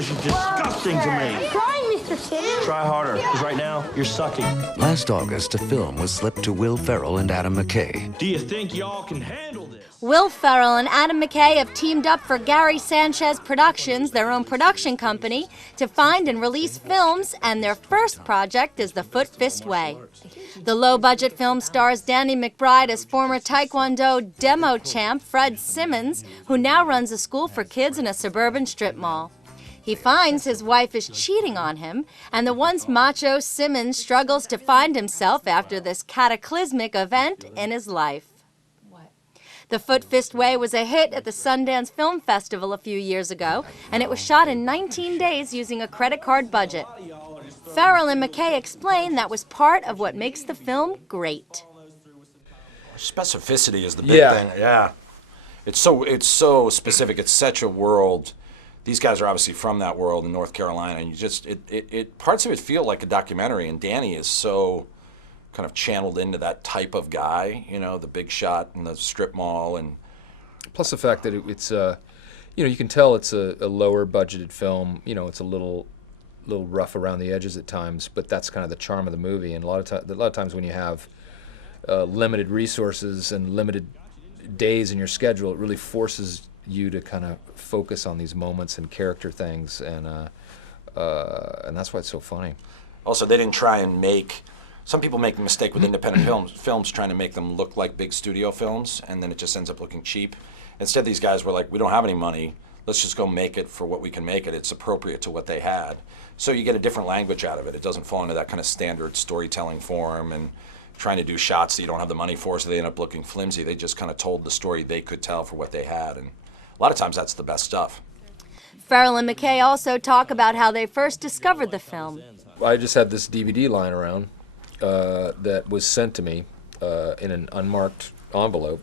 This is disgusting to me. Try, Mr. Simmons. Try harder, because right now, you're sucking. Last August, a film was slipped to Will Ferrell and Adam McKay. Do you think y'all can handle this? Will Ferrell and Adam McKay have teamed up for Gary Sanchez Productions, their own production company, to find and release films, and their first project is The Foot Fist Way. The low-budget film stars Danny McBride as former Taekwondo demo champ Fred Simmons, who now runs a school for kids in a suburban strip mall. He finds his wife is cheating on him, and the once macho Simmons struggles to find himself after this cataclysmic event in his life. The Foot Fist Way was a hit at the Sundance Film Festival a few years ago, and it was shot in 19 days using a credit card budget. Ferrell and McKay explain that was part of what makes the film great. Specificity is the big thing. Yeah, it's so specific. It's such a world. These guys are obviously from that world in North Carolina, and you just parts of it feel like a documentary. And Danny is so kind of channeled into that type of guy, you know, the big shot in the strip mall, and plus the fact that it's you know, you can tell it's a lower budgeted film. You know, it's a little rough around the edges at times, but that's kind of the charm of the movie. And a lot of times when you have limited resources and limited days in your schedule, it really forces you to kind of focus on these moments and character things, and that's why it's so funny. Also, they didn't try and make. Some people make the mistake with independent films trying to make them look like big studio films, and then it just ends up looking cheap. Instead, these guys were like, we don't have any money. Let's just go make it for what we can make it. It's appropriate to what they had. So you get a different language out of it. It doesn't fall into that kind of standard storytelling form and trying to do shots that you don't have the money for, so they end up looking flimsy. They just kind of told the story they could tell for what they had, and a lot of times that's the best stuff. Ferrell and McKay also talk about how they first discovered the film. I just had this DVD lying around that was sent to me in an unmarked envelope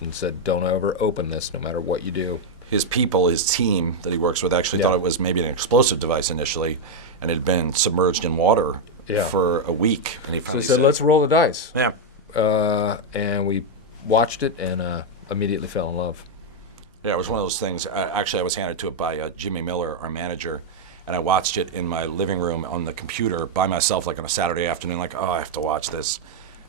and said, don't ever open this no matter what you do. His people, his team that he works with actually thought it was maybe an explosive device initially, and it had been submerged in water for a week. And he finally said, let's roll the dice. Yeah. And we watched it and immediately fell in love. Yeah, it was one of those things. Actually, I was handed to it by Jimmy Miller, our manager, and I watched it in my living room on the computer by myself, like on a Saturday afternoon, like, oh, I have to watch this.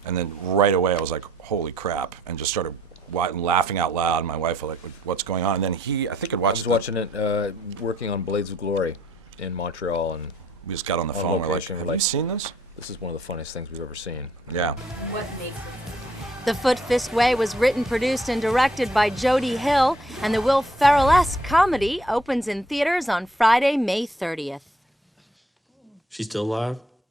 And then right away I was like, holy crap, and just started laughing out loud. My wife was like, what's going on? And then I think I'd watched it. I was watching it, working on Blades of Glory in Montreal, and we just got on the phone. We're like, have you seen this? This is one of the funniest things we've ever seen. Yeah. What makes it? The Foot Fist Way was written, produced, and directed by Jody Hill, and the Will Ferrell-esque comedy opens in theaters on Friday, May 30th. She's still alive?